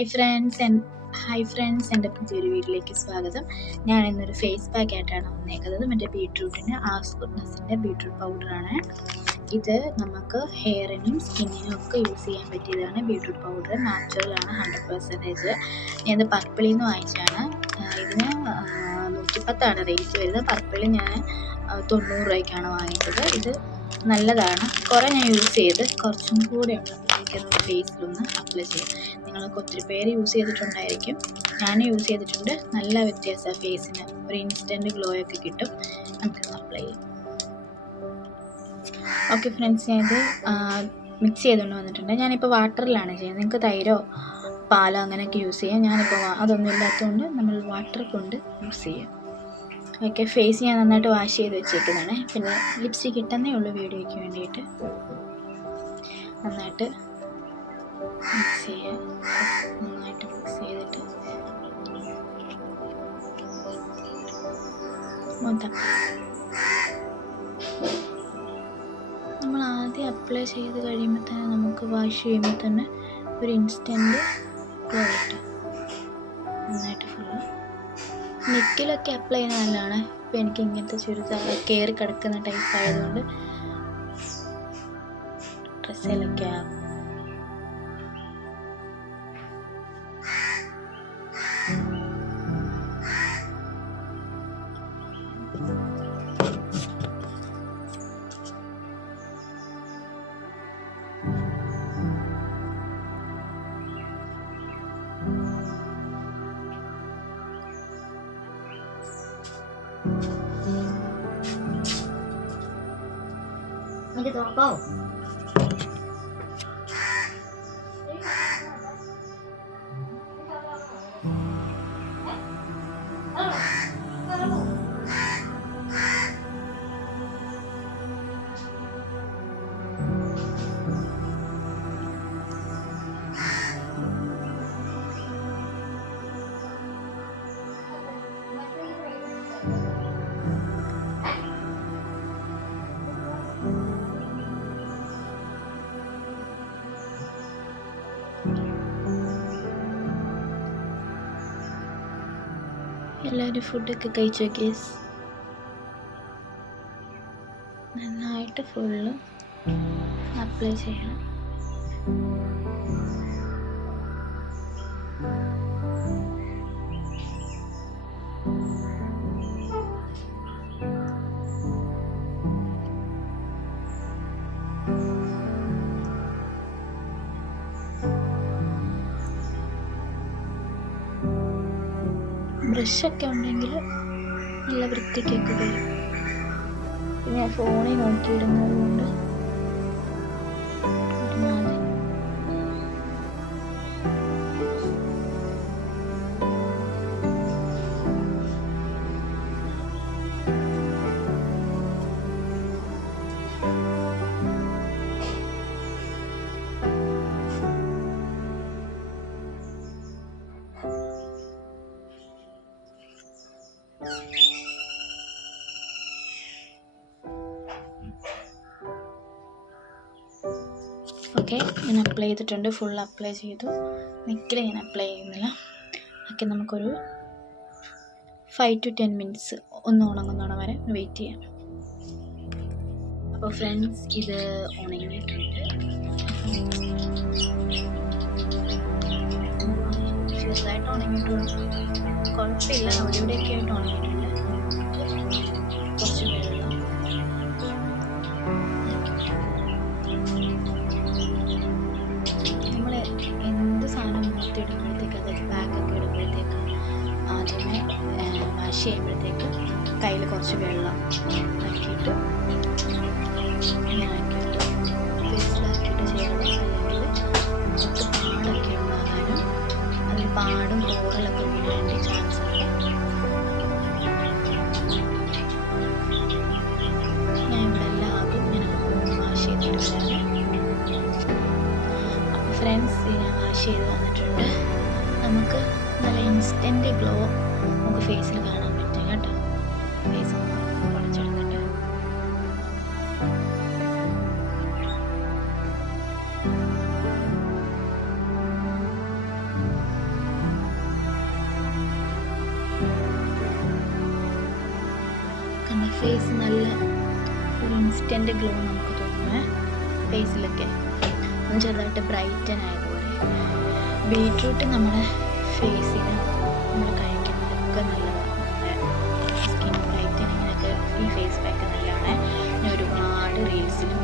Hi friends hi friends എന്റെ പുതിയൊരു വീട്ടിലേക്ക് സ്വാഗതം. ഞാൻ ഇന്നൊരു ഫേസ് പാക്ക് ആയിട്ടാണ് വന്നേക്കുന്നത്. മറ്റേ ബീട്രൂട്ടിന്റെ ആസ് ബീട്രൂട്ട് പൗഡറാണ് ഇത് നമുക്ക് ഹെയറിനും സ്കിന്നിനും ഒക്കെ യൂസ് ചെയ്യാൻ പറ്റിയതാണ് ബീട്രൂട്ട് പൗഡർ നാച്ചുറലാണ് ഹൺഡ്രഡ് പെർസെന്റേജ് ഞാനിത് പർപ്പിളിൽ നിന്ന് വാങ്ങിച്ചാണ് ഇതിന് നൂറ്റിപ്പത്താണ് റേറ്റ് വരുന്നത്. പർപ്പിളിൽ ഞാൻ തൊണ്ണൂറ് രൂപയ്ക്കാണ് വാങ്ങിച്ചത്. ഇത് നല്ലതാണ്. കുറേ ഞാൻ യൂസ് ചെയ്ത് കുറച്ചും കൂടെ ഉണ്ട്. എനിക്കൊന്ന് ഫേസിലൊന്ന് അപ്ലൈ ചെയ്യാം. നിങ്ങൾക്ക് ഒത്തിരി പേര് യൂസ് ചെയ്തിട്ടുണ്ടായിരിക്കും. ഞാൻ യൂസ് ചെയ്തിട്ടുണ്ട്. നല്ല വ്യത്യാസമാണ് ഫേസിന് ഒരു ഇൻസ്റ്റന്റ് ഗ്ലോ ഒക്കെ കിട്ടും. നമുക്കൊന്ന് അപ്ലൈ ചെയ്യാം. ഓക്കെ ഫ്രണ്ട്സ് ഞാനിത് മിക്സ് ചെയ്തുകൊണ്ട് വന്നിട്ടുണ്ട്. ഞാനിപ്പോൾ വാട്ടറിലാണ് ചെയ്യുന്നത്. നിങ്ങൾക്ക് തൈരോ പാലോ അങ്ങനെയൊക്കെ യൂസ് ചെയ്യാം. ഞാനിപ്പോൾ അതൊന്നും ഇല്ലാത്തതുകൊണ്ട് നമ്മൾ വാട്ടർ കൊണ്ട് യൂസ് ചെയ്യാം. ഓക്കെ ഫേസ് ഞാൻ നന്നായിട്ട് വാഷ് ചെയ്ത് വെച്ചേക്കുന്നതാണ്. പിന്നെ ലിപ്സ്റ്റിക് കിട്ടുന്നേ ഉള്ളൂ വീഡിയോയ്ക്ക് വേണ്ടിയിട്ട്. നന്നായിട്ട് മിക്സ് ചെയ്യാം. നന്നായിട്ട് മിക്സ് ചെയ്തിട്ട്. മൊത്തം. നമ്മൾ ആദ്യം അപ്ലൈ ചെയ്ത് കഴിയുമ്പോൾ തന്നെ നമുക്ക് വാഷ് ചെയ്യുമ്പോൾ തന്നെ ഒരു ഇൻസ്റ്റന്റ് ഗ്ലോ നന്നായിട്ട് ഫുള്ള് നെക്കിലൊക്കെ അപ്ലൈ ചെയ്യുന്ന നല്ലതാണ്. ഇപ്പം എനിക്ക് ഇങ്ങനത്തെ ചുരിദാർ കയറി കിടക്കുന്ന ടൈപ്പ് ആയതുകൊണ്ട്. ഡ്രസ്സിലൊക്കെ 이게 더 아까워. എല്ലാവരും ഫുഡൊക്കെ കഴിച്ചു കേസ് നന്നായിട്ട് ഫുള്ള് അപ്ലൈ ചെയ്യണം. ബ്രഷൊക്കെ ഉണ്ടെങ്കിൽ നല്ല വൃത്തിക്കൊക്കെ വരും. പിന്നെ ഫോണിൽ നോക്കിയിടുന്നത് കൊണ്ട് ഓക്കെ ഞാൻ അപ്ലൈ ചെയ്തിട്ടുണ്ട്. ഫുൾ അപ്ലൈ ചെയ്തു. നെക്കിൽ ഞാൻ അപ്ലൈ ചെയ്യുന്നില്ല. ഓക്കെ നമുക്കൊരു ഫൈവ് ടു ടെൻ മിനിറ്റ്സ് ഒന്ന് ഉണങ്ങുന്നോണം വരെ വെയിറ്റ് ചെയ്യാം. അപ്പോൾ ഫ്രണ്ട്സ് ഇത് ഉണങ്ങിയിട്ടുണ്ട്. ചെറുതായിട്ട് ഉണങ്ങിയിട്ടുണ്ട്. കുഴപ്പമില്ല. അവിടെ ഇവിടെയൊക്കെ ആയിട്ട് ഉണങ്ങിയിട്ടുണ്ട്. വാഷ് ചെയ്യുമ്പോഴത്തേക്ക് കയ്യിൽ കുറച്ച് വെള്ളം ആക്കിയിട്ട് ചാൻസ് ഞാൻ ഫ്രണ്ട്സ് ഞാൻ വാഷ് ചെയ്ത് വന്നിട്ടുണ്ട്. നമുക്ക് നല്ല ഇൻസ്റ്റന്റ് ഗ്ലോ നമുക്ക് ഫേസിൽ കാണാൻ ഫേസ് നല്ല ഒരു ഇൻസ്റ്റന്റ് ഗ്ലോ നമുക്ക് തോന്നുന്നേ. ഫേസിലൊക്കെ ഒന്ന് ചെറുതായിട്ട് ബ്രൈറ്റൻ ആയതുപോലെ ബീട്രൂട്ട് നമ്മുടെ ഫേസിന് നമ്മൾ കഴിക്കുന്നതൊക്കെ നല്ലതാണ് സ്കിൻ ബ്രൈറ്റനിങ്ങിനൊക്കെ ഈ ഫേസ് പാക്ക് നല്ലതാണ് ഞാൻ ഒരുപാട് റീൽസിലും